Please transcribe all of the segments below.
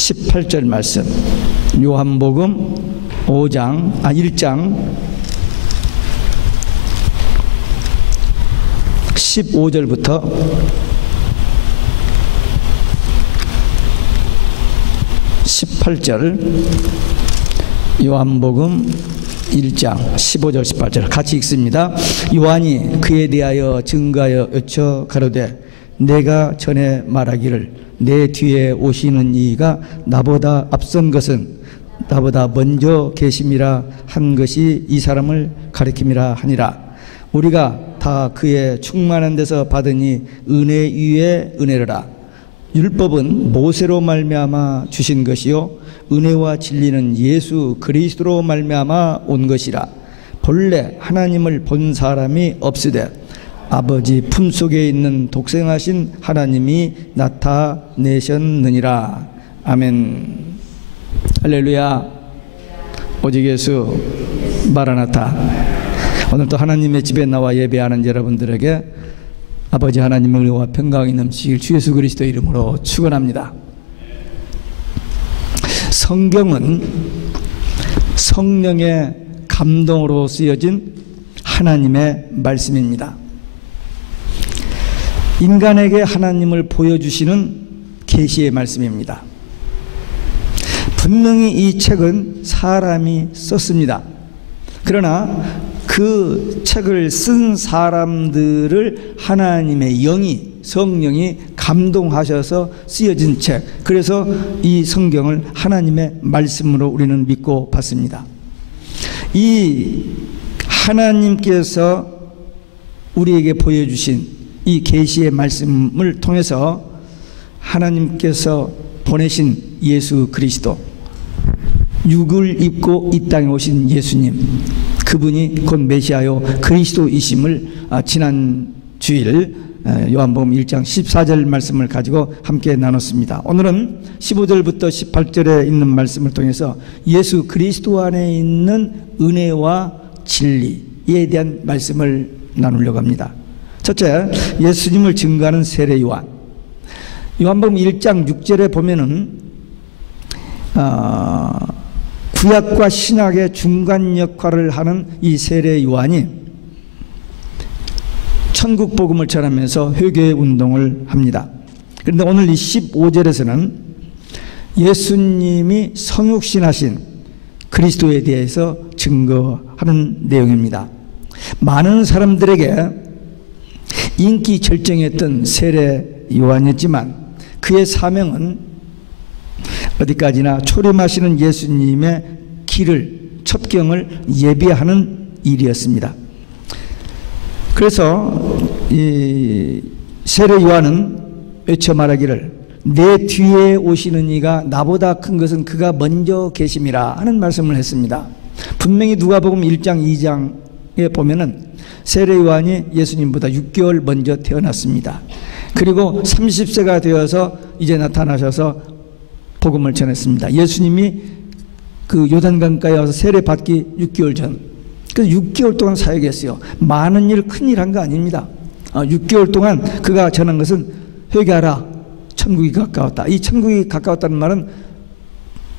18절 말씀, 요한복음 1장 15절부터 18절, 요한복음 1장 15절 18절 같이 읽습니다. 요한이 그에 대하여 증거하여 여쳐 가로되 내가 전에 말하기를 내 뒤에 오시는 이가 나보다 앞선 것은 나보다 먼저 계심이라 한 것이 이 사람을 가리킴이라 하니라. 우리가 다 그의 충만한 데서 받으니 은혜 위에 은혜로라. 율법은 모세로 말미암아 주신 것이요 은혜와 진리는 예수 그리스도로 말미암아 온 것이라. 본래 하나님을 본 사람이 없으되 아버지 품속에 있는 독생하신 하나님이 나타내셨느니라. 아멘. 할렐루야. 오직 예수 마라나타. 오늘도 하나님의 집에 나와 예배하는 여러분들에게 아버지 하나님의 은혜와 평강이 넘치길 주 예수 그리스도 이름으로 축원합니다. 성경은 성령의 감동으로 쓰여진 하나님의 말씀입니다. 인간에게 하나님을 보여주시는 계시의 말씀입니다. 분명히 이 책은 사람이 썼습니다. 그러나 그 책을 쓴 사람들을 하나님의 영이, 성령이 감동하셔서 쓰여진 책, 그래서 이 성경을 하나님의 말씀으로 우리는 믿고 받습니다. 이 하나님께서 우리에게 보여주신 이 계시의 말씀을 통해서 하나님께서 보내신 예수 그리스도, 육을 입고 이 땅에 오신 예수님, 그분이 곧 메시아요 그리스도이심을 지난 주일 요한복음 1장 14절 말씀을 가지고 함께 나눴습니다. 오늘은 15절부터 18절에 있는 말씀을 통해서 예수 그리스도 안에 있는 은혜와 진리에 대한 말씀을 나누려고 합니다. 첫째, 예수님을 증거하는 세례 요한. 요한복음 1장 6절에 보면은 구약과 신약의 중간 역할을 하는 이 세례 요한이 천국 복음을 전하면서 회개 운동을 합니다. 그런데 오늘 이 15절에서는 예수님이 성육신하신 그리스도에 대해서 증거하는 내용입니다. 많은 사람들에게 인기 절정했던 세례 요한이었지만 그의 사명은 어디까지나 초림하시는 예수님의 길을, 첩경을 예비하는 일이었습니다. 그래서 이 세례 요한은 외쳐 말하기를 내 뒤에 오시는 이가 나보다 큰 것은 그가 먼저 계심이라 하는 말씀을 했습니다. 분명히 누가복음 1장 2장에 보면은 세례 요한이 예수님보다 6개월 먼저 태어났습니다. 그리고 30세가 되어서 이제 나타나셔서 복음을 전했습니다. 예수님이 그 요단강가에 와서 세례 받기 6개월 전, 그래서 6개월 동안 사역했어요. 많은 일, 큰 일 한 거 아닙니다. 6개월 동안 그가 전한 것은 회개하라, 천국이 가까웠다. 이 천국이 가까웠다는 말은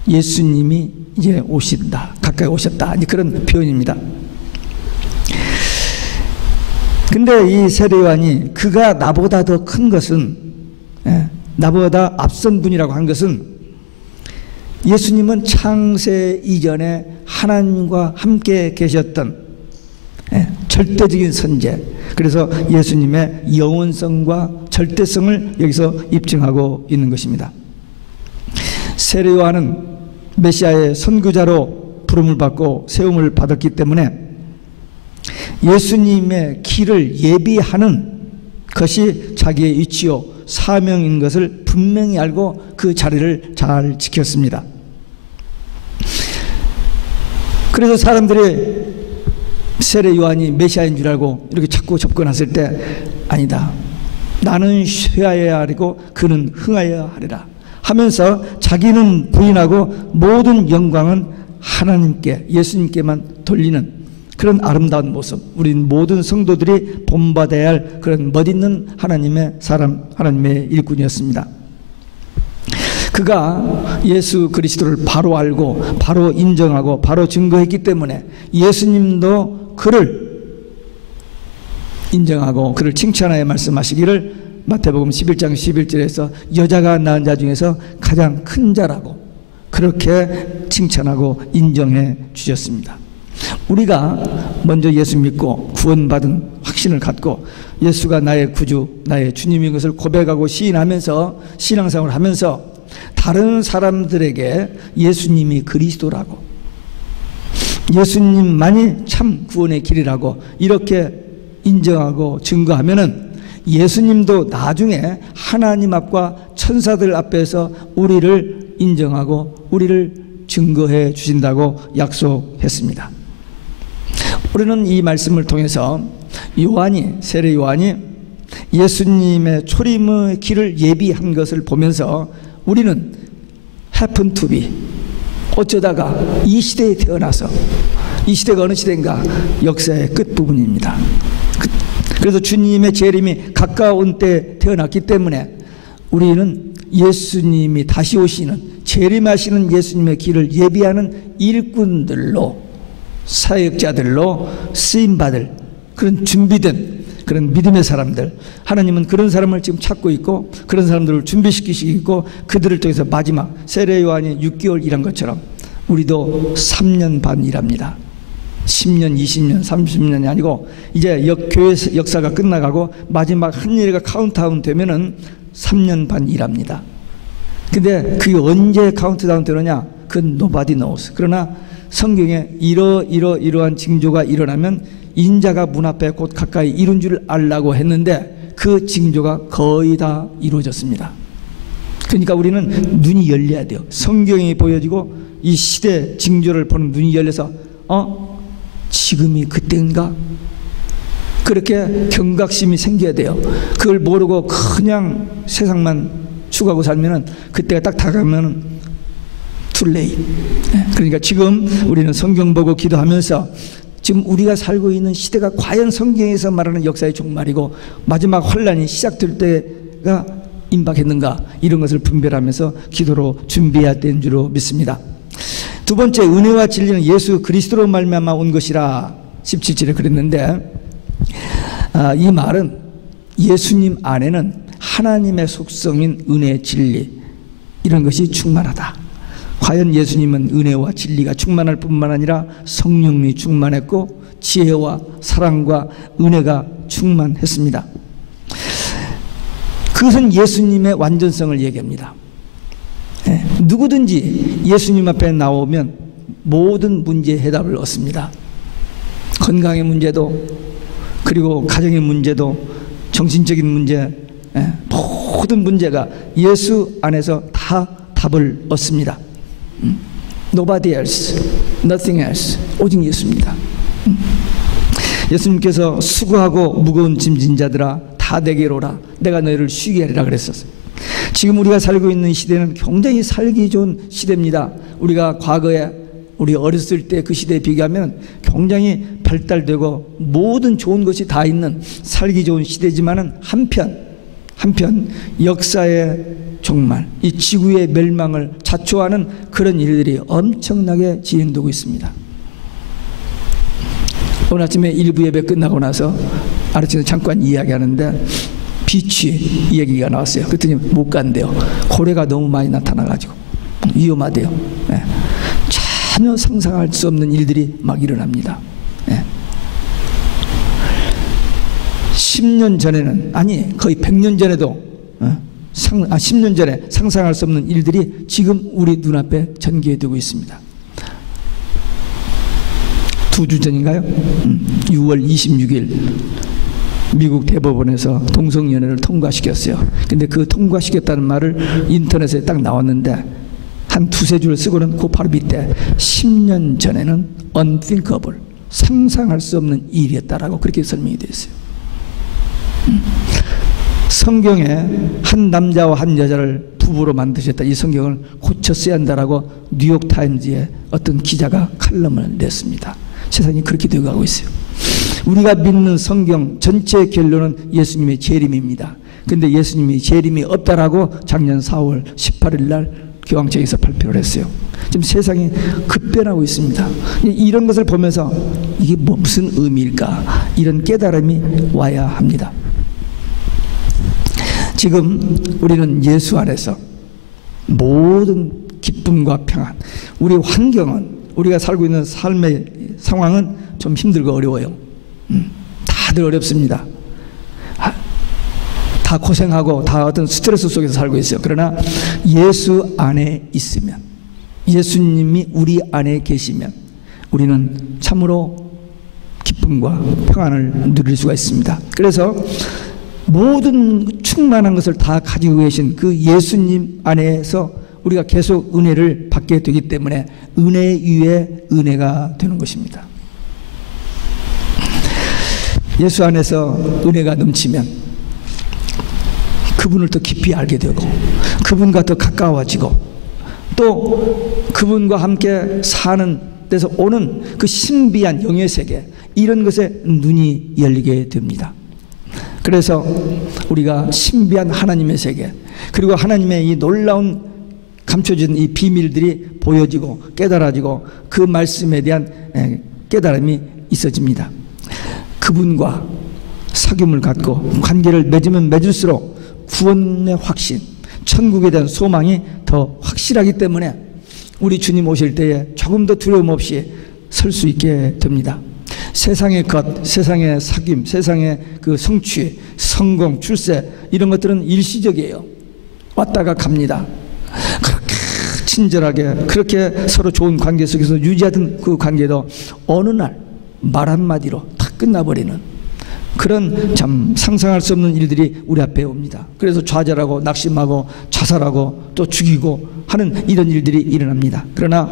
예수님이 이제 오신다, 가까이 오셨다, 그런 표현입니다. 근데 이 세례 요한이 그가 나보다 더 큰 것은, 나보다 앞선 분이라고 한 것은 예수님은 창세 이전에 하나님과 함께 계셨던 절대적인 선제, 그래서 예수님의 영원성과 절대성을 여기서 입증하고 있는 것입니다. 세례 요한은 메시아의 선구자로 부름을 받고 세움을 받았기 때문에 예수님의 길을 예비하는 것이 자기의 위치요 사명인 것을 분명히 알고 그 자리를 잘 지켰습니다. 그래서 사람들이 세례 요한이 메시아인 줄 알고 이렇게 자꾸 접근했을 때 아니다, 나는 쇠하여야 하리고 그는 흥하여야 하리라 하면서 자기는 부인하고 모든 영광은 하나님께, 예수님께만 돌리는 그런 아름다운 모습, 우리 모든 성도들이 본받아야 할 그런 멋있는 하나님의 사람, 하나님의 일꾼이었습니다. 그가 예수 그리스도를 바로 알고 바로 인정하고 바로 증거했기 때문에 예수님도 그를 인정하고 그를 칭찬하여 말씀하시기를 마태복음 11장 11절에서 여자가 낳은 자 중에서 가장 큰 자라고 그렇게 칭찬하고 인정해 주셨습니다. 우리가 먼저 예수 믿고 구원받은 확신을 갖고 예수가 나의 구주, 나의 주님인 것을 고백하고 시인하면서 신앙생활을 하면서 다른 사람들에게 예수님이 그리스도라고, 예수님만이 참 구원의 길이라고 이렇게 인정하고 증거하면은 예수님도 나중에 하나님 앞과 천사들 앞에서 우리를 인정하고 우리를 증거해 주신다고 약속했습니다. 우리는 이 말씀을 통해서 세례 요한이 예수님의 초림의 길을 예비한 것을 보면서 우리는 happen to be, 어쩌다가 이 시대에 태어나서, 이 시대가 어느 시대인가? 역사의 끝부분입니다. 그래서 주님의 재림이 가까운 때 태어났기 때문에 우리는 예수님이 다시 오시는, 재림하시는 예수님의 길을 예비하는 일꾼들로, 사역자들로 쓰임받을 그런 준비된 그런 믿음의 사람들, 하나님은 그런 사람을 지금 찾고 있고 그런 사람들을 준비시키시고 있고 그들을 통해서 마지막 세례 요한이 6개월 일한 것처럼 우리도 3년 반 일합니다. 10년, 20년, 30년이 아니고 이제 교회 역사가 끝나가고 마지막 한 일가 카운트다운 되면은 3년 반 일합니다. 근데 그게 언제 카운트다운 되느냐? 그건 nobody knows. 그러나 성경에 이러한 징조가 일어나면 인자가 문 앞에 곧 가까이 이룬 줄 알라고 했는데 그 징조가 거의 다 이루어졌습니다. 그러니까 우리는 눈이 열려야 돼요. 성경이 보여지고 이 시대 징조를 보는 눈이 열려서 지금이 그때인가? 그렇게 경각심이 생겨야 돼요. 그걸 모르고 그냥 세상만 추구하고 살면은 그때가 딱 다가가면 too late. 그러니까 지금 우리는 성경 보고 기도하면서 지금 우리가 살고 있는 시대가 과연 성경에서 말하는 역사의 종말이고 마지막 환란이 시작될 때가 임박했는가, 이런 것을 분별하면서 기도로 준비해야 되는 줄로 믿습니다. 두 번째, 은혜와 진리는 예수 그리스도로 말미암아 온 것이라 17절에 그랬는데, 이 말은 예수님 안에는 하나님의 속성인 은혜, 진리 이런 것이 충만하다. 과연 예수님은 은혜와 진리가 충만할 뿐만 아니라 성령이 충만했고 지혜와 사랑과 은혜가 충만했습니다. 그것은 예수님의 완전성을 얘기합니다. 누구든지 예수님 앞에 나오면 모든 문제의 해답을 얻습니다. 건강의 문제도, 그리고 가정의 문제도, 정신적인 문제, 모든 문제가 예수 안에서 다 답을 얻습니다. Nobody else, nothing else, 오직 예수입니다. 예수님께서 수고하고 무거운 짐진 자들아 다 내게로 오라, 내가 너희를 쉬게 하리라 그랬었어요. 지금 우리가 살고 있는 시대는 굉장히 살기 좋은 시대입니다. 우리가 과거에 우리 어렸을 때 그 시대에 비교하면 굉장히 발달되고 모든 좋은 것이 다 있는 살기 좋은 시대지만은 한편 역사의 종말, 이 지구의 멸망을 자초하는 그런 일들이 엄청나게 진행되고 있습니다. 오늘 아침에 일부 예배 끝나고 나서 아르치에서 잠깐 이야기하는데 비취 얘기가 나왔어요. 그랬더니 못 간대요. 고래가 너무 많이 나타나가지고 위험하대요. 전혀 상상할 수 없는 일들이 막 일어납니다. 10년 전에는, 아니 거의 100년 전에도 10년 전에 상상할 수 없는 일들이 지금 우리 눈앞에 전개되고 있습니다. 2주 전인가요? 6월 26일 미국 대법원에서 동성연애를 통과시켰어요. 근데 그 통과시켰다는 말을 인터넷에 딱 나왔는데 한 두세 줄 쓰고는 그 바로 밑에 10년 전에는 unthinkable, 상상할 수 없는 일이었다라고 그렇게 설명이 되어 있어요. 성경에 한 남자와 한 여자를 부부로 만드셨다, 이 성경을 고쳐 써야 한다라고 뉴욕타임즈에 어떤 기자가 칼럼을 냈습니다. 세상이 그렇게 되어가고 있어요. 우리가 믿는 성경 전체의 결론은 예수님의 재림입니다. 근데 예수님이 재림이 없다라고 작년 4월 18일 날 교황청에서 발표를 했어요. 지금 세상이 급변하고 있습니다. 이런 것을 보면서 이게 무슨 의미일까? 이런 깨달음이 와야 합니다. 지금 우리는 예수 안에서 모든 기쁨과 평안, 우리 환경은, 우리가 살고 있는 삶의 상황은 좀 힘들고 어려워요. 다들 어렵습니다. 다 고생하고 다 어떤 스트레스 속에서 살고 있어요. 그러나 예수 안에 있으면, 예수님이 우리 안에 계시면 우리는 참으로 기쁨과 평안을 누릴 수가 있습니다. 그래서 모든 충만한 것을 다 가지고 계신 그 예수님 안에서 우리가 계속 은혜를 받게 되기 때문에 은혜 위에 은혜가 되는 것입니다. 예수 안에서 은혜가 넘치면 그분을 더 깊이 알게 되고 그분과 더 가까워지고 또 그분과 함께 사는 데서 오는 그 신비한 영의 세계, 이런 것에 눈이 열리게 됩니다. 그래서 우리가 신비한 하나님의 세계, 그리고 하나님의 이 놀라운 감춰진 이 비밀들이 보여지고 깨달아지고 그 말씀에 대한 깨달음이 있어집니다. 그분과 사귐을 갖고 관계를 맺으면 맺을수록 구원의 확신, 천국에 대한 소망이 더 확실하기 때문에 우리 주님 오실 때에 조금 더 두려움 없이 설 수 있게 됩니다. 세상의 것, 세상의 사귐, 세상의 그 성취, 성공, 출세, 이런 것들은 일시적이에요. 왔다가 갑니다. 그렇게 친절하게 그렇게 서로 좋은 관계 속에서 유지하던 그 관계도 어느 날 말 한마디로 다 끝나버리는 그런 참 상상할 수 없는 일들이 우리 앞에 옵니다. 그래서 좌절하고 낙심하고 자살하고 또 죽이고 하는 이런 일들이 일어납니다. 그러나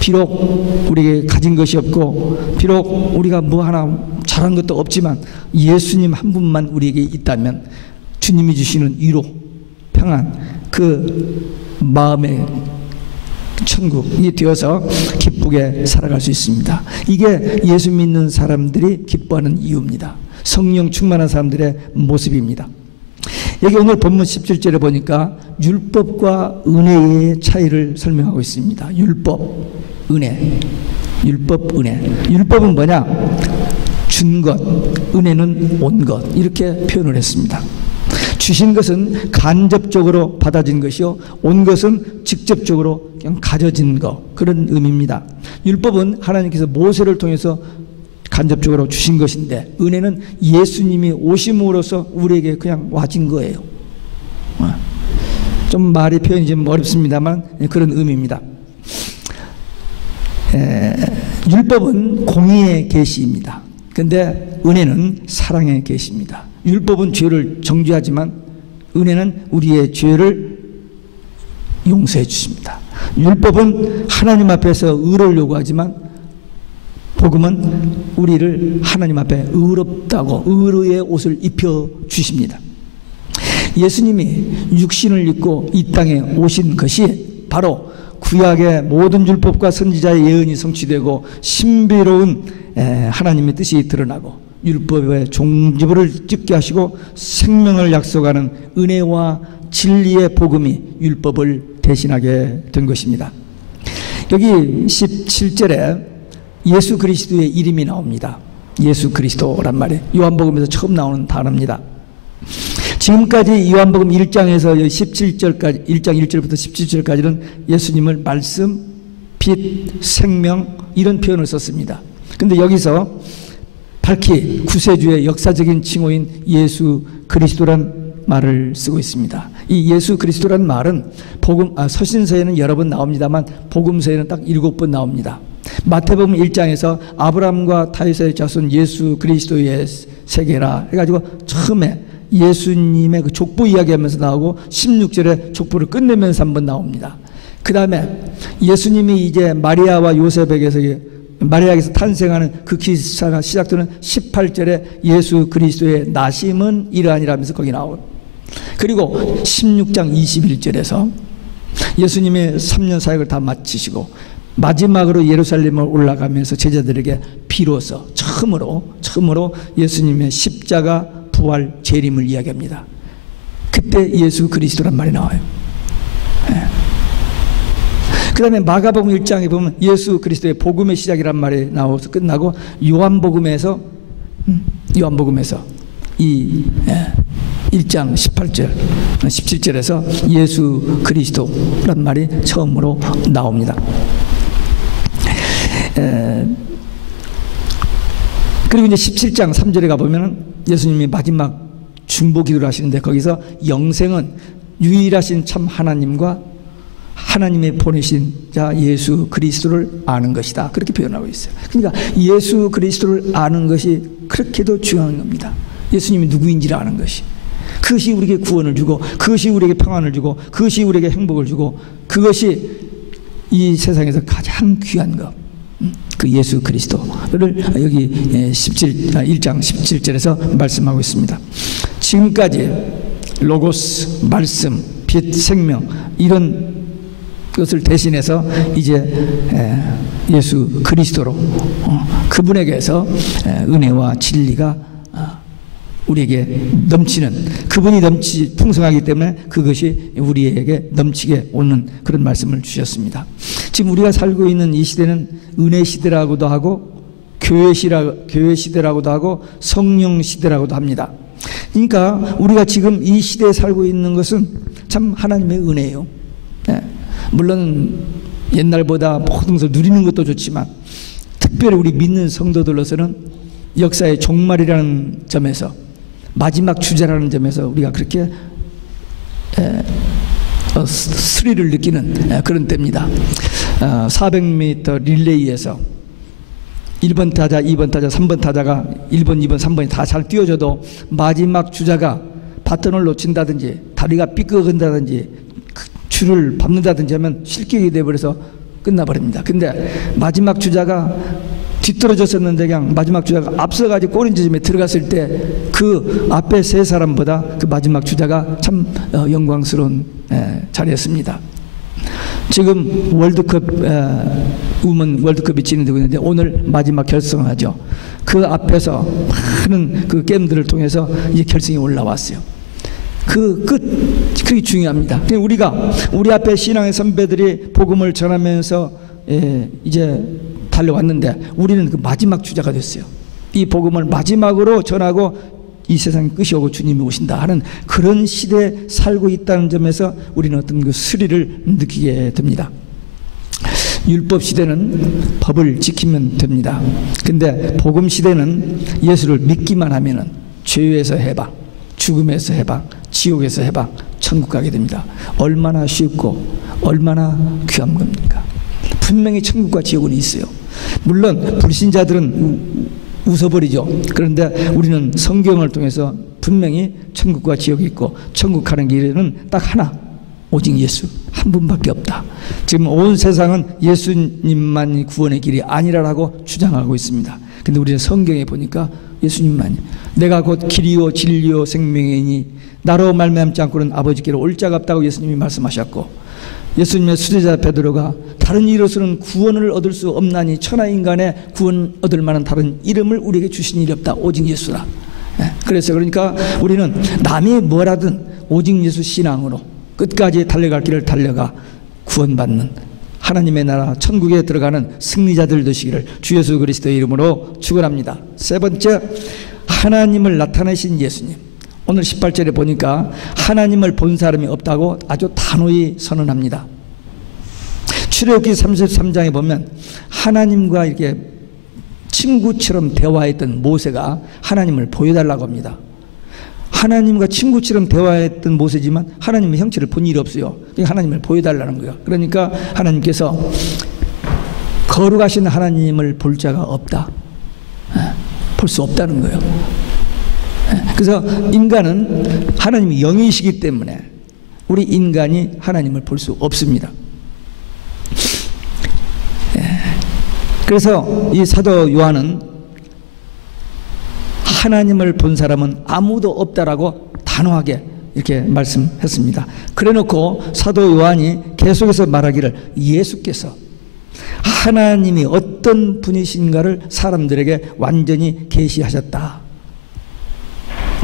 비록 우리에게 가진 것이 없고 비록 우리가 뭐 하나 잘한 것도 없지만 예수님 한 분만 우리에게 있다면 주님이 주시는 위로, 평안, 그 마음의 천국이 되어서 기쁘게 살아갈 수 있습니다. 이게 예수 믿는 사람들이 기뻐하는 이유입니다. 성령 충만한 사람들의 모습입니다. 여기 오늘 본문 17절에 보니까 율법과 은혜의 차이를 설명하고 있습니다. 율법, 은혜. 율법, 은혜. 율법은 뭐냐? 준 것, 은혜는 온 것, 이렇게 표현을 했습니다. 주신 것은 간접적으로 받아진 것이요, 온 것은 직접적으로 그냥 가져진 것, 그런 의미입니다. 율법은 하나님께서 모세를 통해서 간접적으로 주신 것인데, 은혜는 예수님이 오심으로써 우리에게 그냥 와진 거예요. 좀 말의 표현이 좀 어렵습니다만 그런 의미입니다. 율법은 공의의 계시입니다. 근데 은혜는 사랑의 계시입니다. 율법은 죄를 정죄하지만 은혜는 우리의 죄를 용서해 주십니다. 율법은 하나님 앞에서 의를 요구하지만 복음은 우리를 하나님 앞에 의롭다고 의의 옷을 입혀 주십니다. 예수님이 육신을 입고 이 땅에 오신 것이 바로 구약의 모든 율법과 선지자의 예언이 성취되고 신비로운 하나님의 뜻이 드러나고 율법의 종지부를 찍게 하시고 생명을 약속하는 은혜와 진리의 복음이 율법을 대신하게 된 것입니다. 여기 17절에 예수 그리스도의 이름이 나옵니다. 예수 그리스도란 말이에요. 요한복음에서 처음 나오는 단어입니다. 지금까지 요한복음 1장에서 17절까지, 1장 1절부터 17절까지는 예수님을 말씀, 빛, 생명, 이런 표현을 썼습니다. 근데 여기서 밝히 구세주의 역사적인 칭호인 예수 그리스도란 말을 쓰고 있습니다. 이 예수 그리스도란 말은 서신서에는 여러 번 나옵니다만 복음서에는 딱 7번 나옵니다. 마태복음 1장에서 아브라함과 다윗의 자손 예수 그리스도의 세계라 해가지고 처음에 예수님의 그 족보 이야기하면서 나오고 16절에 족보를 끝내면서 한번 나옵니다. 그 다음에 예수님이 이제 마리아와 요셉에게서 마리아에게서 탄생하는 그 기사가 시작되는 18절에 예수 그리스도의 나심은 이러하니라면서 거기 나오고, 그리고 16장 21절에서 예수님의 3년 사역을 다 마치시고 마지막으로 예루살렘을 올라가면서 제자들에게 비로소 처음으로 예수님의 십자가 부활, 재림을 이야기합니다. 그때 예수 그리스도란 말이 나와요. 그 다음에 마가복음 1장에 보면 예수 그리스도의 복음의 시작이란 말이 나와서 끝나고 요한복음에서 이 1장 18절, 17절에서 예수 그리스도란 말이 처음으로 나옵니다. 그리고 이제 17장 3절에 가보면 예수님이 마지막 중보 기도를 하시는데 거기서 영생은 유일하신 참 하나님과 하나님의 보내신 자 예수 그리스도를 아는 것이다. 그렇게 표현하고 있어요. 그러니까 예수 그리스도를 아는 것이 그렇게도 중요한 겁니다. 예수님이 누구인지를 아는 것이. 그것이 우리에게 구원을 주고, 그것이 우리에게 평안을 주고, 그것이 우리에게 행복을 주고, 그것이 이 세상에서 가장 귀한 것, 그 예수 그리스도를 여기 1장 17절에서 말씀하고 있습니다. 지금까지 로고스, 말씀, 빛, 생명 이런 것을 대신해서 이제 예수 그리스도로 그분에게서 은혜와 진리가 우리에게 넘치는, 그분이 풍성하기 때문에 그것이 우리에게 넘치게 오는 그런 말씀을 주셨습니다. 지금 우리가 살고 있는 이 시대는 은혜 시대라고도 하고 교회 시대라고도 하고 성령 시대라고도 합니다. 그러니까 우리가 지금 이 시대에 살고 있는 것은 참 하나님의 은혜예요. 물론 옛날보다 모든 것을 누리는 것도 좋지만 특별히 우리 믿는 성도들로서는 역사의 종말이라는 점에서, 마지막 주제라는 점에서 우리가 그렇게 스릴을 느끼는 그런 때입니다. 400m 릴레이에서 1번 타자, 2번 타자, 3번 타자가 1번, 2번, 3번이 다 잘 뛰어줘도 마지막 주자가 바톤을 놓친다든지 다리가 삐끄어진다든지 줄을 밟는다든지 하면 실격이 돼버려서 끝나버립니다. 근데 마지막 주자가 뒤떨어졌었는데 그냥 마지막 주자가 앞서가지고 꼬린 지점에 들어갔을 때 그 앞에 세 사람보다 그 마지막 주자가 참 영광스러운 자리였습니다. 지금 월드컵, 우먼 월드컵이 진행되고 있는데 오늘 마지막 결승을 하죠. 그 앞에서 많은 그 게임들을 통해서 이제 결승이 올라왔어요. 그게 중요합니다. 우리가 우리 앞에 신앙의 선배들이 복음을 전하면서 이제 달려왔는데 우리는 그 마지막 주자가 됐어요. 이 복음을 마지막으로 전하고 이 세상의 끝이 오고 주님이 오신다 하는 그런 시대에 살고 있다는 점에서 우리는 어떤 그 스릴을 느끼게 됩니다. 율법 시대는 법을 지키면 됩니다. 근데 복음 시대는 예수를 믿기만 하면은 죄에서 해방, 죽음에서 해방, 지옥에서 해방, 천국 가게 됩니다. 얼마나 쉽고 얼마나 귀한 겁니까? 분명히 천국과 지옥은 있어요. 물론 불신자들은 웃어버리죠. 그런데 우리는 성경을 통해서 분명히 천국과 지옥이 있고 천국 가는 길에는 딱 하나, 오직 예수 한 분밖에 없다. 지금 온 세상은 예수님만이 구원의 길이 아니라고 주장하고 있습니다. 근데 우리는 성경에 보니까 예수님만이 내가 곧 길이요 진리요 생명이니 나로 말미암지 않고는 아버지께로 올 자가 없다고 예수님이 말씀하셨고, 예수님의 수제자 베드로가 다른 이로서는 구원을 얻을 수 없나니 천하 인간의 구원 얻을 만한 다른 이름을 우리에게 주신 일이 없다. 오직 예수라. 그래서 그러니까 우리는 남이 뭐라든 오직 예수 신앙으로 끝까지 달려갈 길을 달려가 구원받는 하나님의 나라 천국에 들어가는 승리자들 되시기를 주 예수 그리스도의 이름으로 축원합니다. 세 번째, 하나님을 나타내신 예수님. 오늘 18절에 보니까 하나님을 본 사람이 없다고 아주 단호히 선언합니다. 출애굽기 33장에 보면 하나님과 이렇게 친구처럼 대화했던 모세가 하나님을 보여달라고 합니다. 하나님과 친구처럼 대화했던 모세지만 하나님의 형체를 본 일이 없어요. 그러니까 하나님을 보여달라는 거예요. 그러니까 하나님께서 거룩하신 하나님을 볼 자가 없다. 볼 수 없다는 거예요. 그래서 인간은 하나님이 영이시기 때문에 우리 인간이 하나님을 볼 수 없습니다. 그래서 이 사도 요한은 하나님을 본 사람은 아무도 없다라고 단호하게 이렇게 말씀했습니다. 그래 놓고 사도 요한이 계속해서 말하기를 예수께서 하나님이 어떤 분이신가를 사람들에게 완전히 계시하셨다.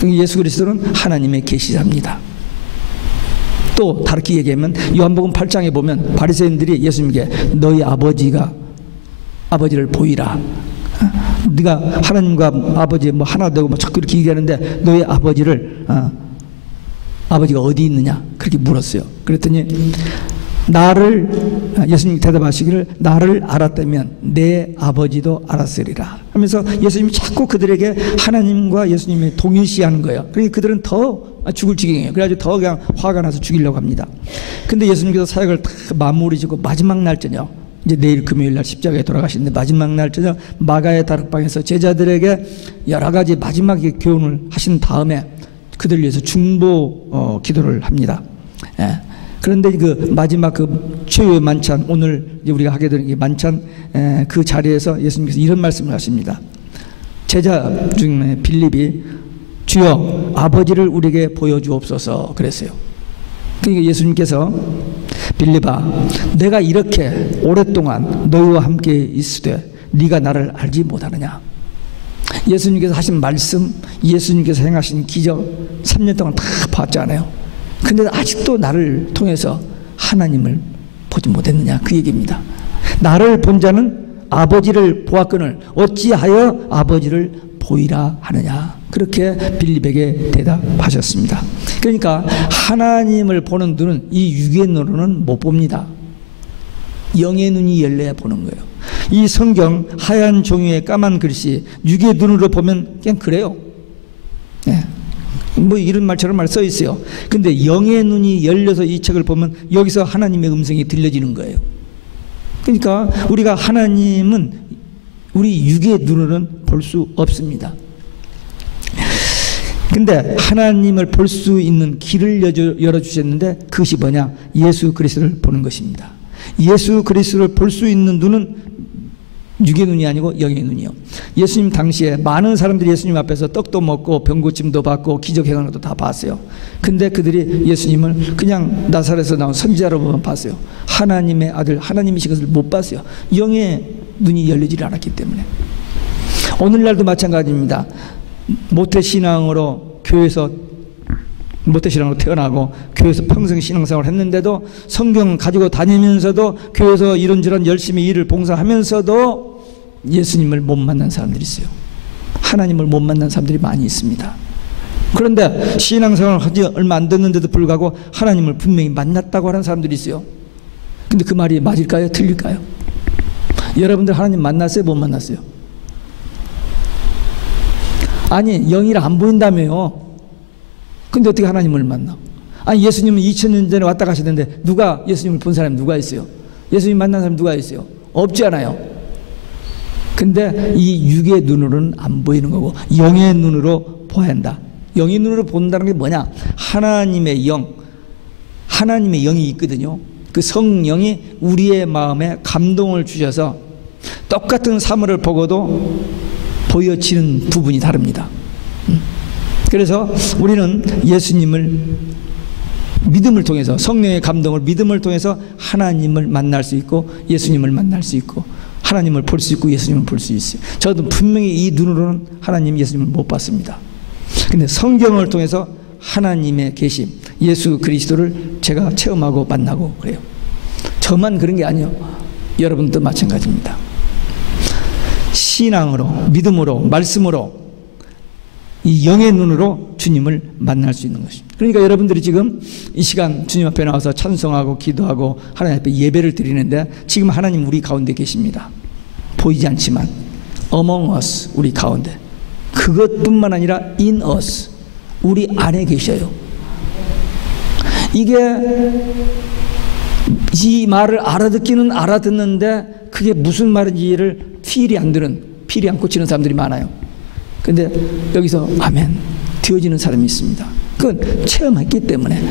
예수 그리스도는 하나님의 계시자입니다. 또 다르게 얘기하면 요한복음 8장에 보면 바리새인들이 예수님께 너희 아버지를 보이라. 네가 하나님과 아버지 뭐 하나 되고 뭐 자꾸 이렇게 얘기하는데 너희 아버지가 어디 있느냐 그렇게 물었어요. 그랬더니 예수님이 대답하시기를 나를 알았다면 내 아버지도 알았으리라 하면서 예수님이 자꾸 그들에게 하나님과 예수님이 동일시하는 거예요. 그러니까 그들은 더 죽을 지경이에요. 그래가지고 더 그냥 화가 나서 죽이려고 합니다. 근데 예수님께서 사역을 다 마무리 짓고 마지막 날 저녁, 이제 내일 금요일 날 십자가에 돌아가시는데 마지막 날 저녁 마가의 다락방에서 제자들에게 여러 가지 마지막에 교훈을 하신 다음에 그들을 위해서 중보 기도를 합니다. 예. 그런데 그 마지막 그 최후의 만찬, 오늘 이제 우리가 하게 되는 이 만찬 그 자리에서 예수님께서 이런 말씀을 하십니다. 제자 중에 빌립이 주여 아버지를 우리에게 보여주옵소서 그랬어요. 그러니까 예수님께서 빌립아 내가 이렇게 오랫동안 너희와 함께 있으되 네가 나를 알지 못하느냐. 예수님께서 하신 말씀, 예수님께서 행하신 기적 3년 동안 다 봤잖아요. 근데 아직도 나를 통해서 하나님을 보지 못했느냐 그 얘기입니다. 나를 본 자는 아버지를 보았거늘 어찌하여 아버지를 보이라 하느냐 그렇게 빌립에게 대답하셨습니다. 그러니까 하나님을 보는 눈은 이 육의 눈으로는 못 봅니다. 영의 눈이 열려야 보는 거예요. 이 성경 하얀 종이에 까만 글씨 육의 눈으로 보면 그냥 그래요. 네. 뭐 이런 말처럼 써 있어요. 근데 영의 눈이 열려서 이 책을 보면 여기서 하나님의 음성이 들려지는 거예요. 그러니까 우리가 하나님은 우리 육의 눈으로는 볼 수 없습니다. 근데 하나님을 볼 수 있는 길을 열어주셨는데 그것이 뭐냐? 예수 그리스도를 보는 것입니다. 예수 그리스도를 볼 수 있는 눈은 육의 눈이 아니고 영의 눈이요. 예수님 당시에 많은 사람들이 예수님 앞에서 떡도 먹고 병고침도 받고 기적 행하는 것도 다 봤어요. 근데 그들이 예수님을 그냥 나사렛에서 나온 선지자로만 봤어요. 하나님의 아들, 하나님이신 것을 못 봤어요. 영의 눈이 열리지 않았기 때문에. 오늘날도 마찬가지입니다. 모태신앙으로 태어나고 교회에서 평생 신앙생활을 했는데도 성경 가지고 다니면서도 교회에서 이런저런 열심히 일을 봉사하면서도 예수님을 못 만난 사람들이 있어요. 하나님을 못 만난 사람들이 많이 있습니다. 그런데 신앙생활을 하지 얼마 안 됐는데도 불구하고 하나님을 분명히 만났다고 하는 사람들이 있어요. 근데 그 말이 맞을까요? 틀릴까요? 여러분들 하나님 만났어요? 못 만났어요? 아니 영이라 안 보인다며요. 근데 어떻게 하나님을 만나? 아니 예수님은 2000년 전에 왔다 가시는데 누가 예수님을 본 사람이 누가 있어요? 예수님 만난 사람이 누가 있어요? 없지 않아요. 근데 이 육의 눈으로는 안 보이는 거고 영의 눈으로 보아야 한다. 영의 눈으로 본다는 게 뭐냐? 하나님의 영이 있거든요. 그 성령이 우리의 마음에 감동을 주셔서 똑같은 사물을 보고도 보여지는 부분이 다릅니다. 그래서 우리는 예수님을 믿음을 통해서 성령의 감동을 믿음을 통해서 하나님을 만날 수 있고 예수님을 만날 수 있고 하나님을 볼 수 있고 예수님을 볼 수 있어요. 저도 분명히 이 눈으로는 하나님 예수님을 못 봤습니다. 근데 성경을 통해서 하나님의 계심 예수 그리스도를 제가 체험하고 만나고 그래요. 저만 그런 게 아니에요. 여러분도 마찬가지입니다. 신앙으로 믿음으로 말씀으로 이 영의 눈으로 주님을 만날 수 있는 것입니다. 그러니까 여러분들이 지금 이 시간 주님 앞에 나와서 찬송하고 기도하고 하나님 앞에 예배를 드리는데 지금 하나님 우리 가운데 계십니다. 보이지 않지만 among us 우리 가운데 그것뿐만 아니라 in us 우리 안에 계셔요. 이게 이 말을 알아듣기는 알아듣는데 그게 무슨 말인지를 필이 안 꽂히는 사람들이 많아요. 근데 여기서 아멘 되어지는 사람이 있습니다. 그건 체험했기 때문에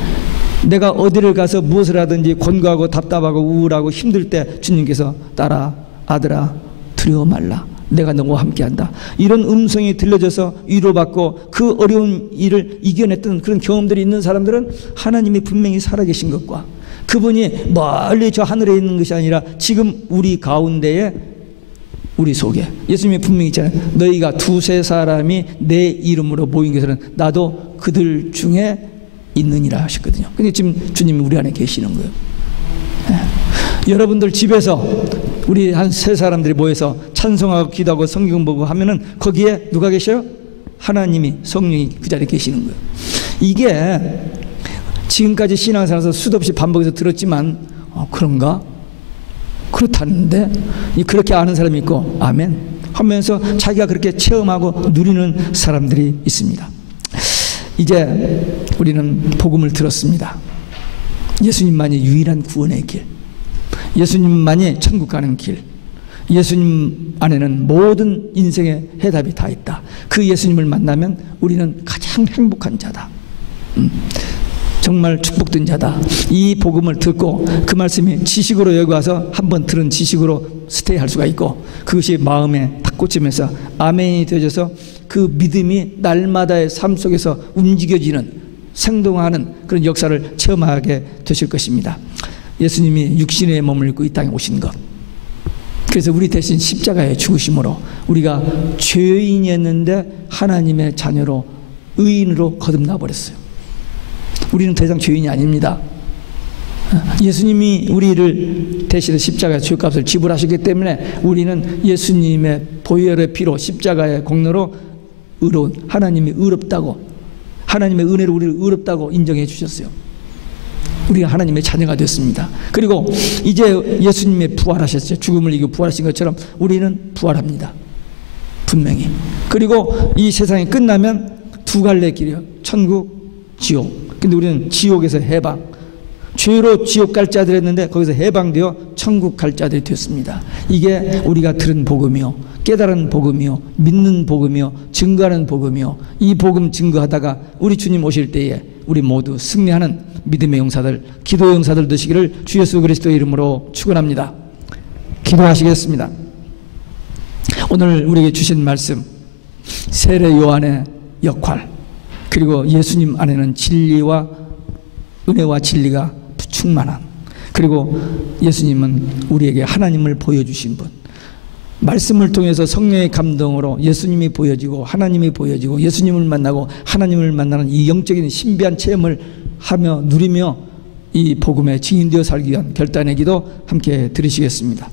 내가 어디를 가서 무엇을 하든지 곤고하고 답답하고 우울하고 힘들 때 주님께서 딸아 아들아 두려워 말라 내가 너와 함께한다 이런 음성이 들려져서 위로받고 그 어려운 일을 이겨냈던 그런 경험들이 있는 사람들은 하나님이 분명히 살아계신 것과 그분이 멀리 저 하늘에 있는 것이 아니라 지금 우리 가운데에 우리 속에. 예수님이 분명히 있잖아요. 너희가 두세 사람이 내 이름으로 모인 것은 나도 그들 중에 있느니라 하셨거든요. 근데 지금 주님이 우리 안에 계시는 거예요. 네. 여러분들 집에서 우리 한 세 사람들이 모여서 찬송하고 기도하고 성경 보고 하면은 거기에 누가 계셔요? 하나님이, 성령이 그 자리에 계시는 거예요. 이게 지금까지 신앙생활에서 수도 없이 반복해서 들었지만 그런가? 그렇다는데 그렇게 아는 사람이 있고 아멘 하면서 자기가 그렇게 체험하고 누리는 사람들이 있습니다. 이제 우리는 복음을 들었습니다. 예수님만이 유일한 구원의 길, 예수님만이 천국 가는 길, 예수님 안에는 모든 인생의 해답이 다 있다. 그 예수님을 만나면 우리는 가장 행복한 자다. 정말 축복된 자다. 이 복음을 듣고 그 말씀이 지식으로 여기 와서 한번 들은 지식으로 스테이할 수가 있고 그것이 마음에 탁 꽂히면서 아멘이 되어져서 그 믿음이 날마다의 삶 속에서 움직여지는 생동하는 그런 역사를 체험하게 되실 것입니다. 예수님이 육신의 몸을 입고 이 땅에 오신 것, 그래서 우리 대신 십자가에 죽으심으로 우리가 죄인이었는데 하나님의 자녀로 의인으로 거듭나 버렸어요. 우리는 더 이상 죄인이 아닙니다. 예수님이 우리를 대신에 십자가의 죄값을 지불하셨기 때문에 우리는 예수님의 보혈의 피로 십자가의 공로로 의로운, 하나님이 의롭다고, 하나님의 은혜로 우리를 의롭다고 인정해 주셨어요. 우리가 하나님의 자녀가 됐습니다. 그리고 이제 예수님의 부활하셨죠. 죽음을 이기고 부활하신 것처럼 우리는 부활합니다. 분명히. 그리고 이 세상이 끝나면 두 갈래 길이요. 천국, 지옥. 근데 우리는 지옥에서 해방, 죄로 지옥 갈 자들 했는데 거기서 해방되어 천국 갈 자들이 됐습니다. 이게 우리가 들은 복음이요, 깨달은 복음이요, 믿는 복음이요, 증거하는 복음이요. 이 복음 증거하다가 우리 주님 오실 때에 우리 모두 승리하는 믿음의 용사들, 기도의 용사들 되시기를 주 예수 그리스도의 이름으로 축원합니다. 기도하시겠습니다. 오늘 우리에게 주신 말씀, 세례 요한의 역할, 그리고 예수님 안에는 진리와 은혜와 진리가 충만한, 그리고 예수님은 우리에게 하나님을 보여주신 분, 말씀을 통해서 성령의 감동으로 예수님이 보여지고 하나님이 보여지고 예수님을 만나고 하나님을 만나는 이 영적인 신비한 체험을 하며 누리며 이 복음에 증인되어 살기 위한 결단의 기도 함께 드리시겠습니다.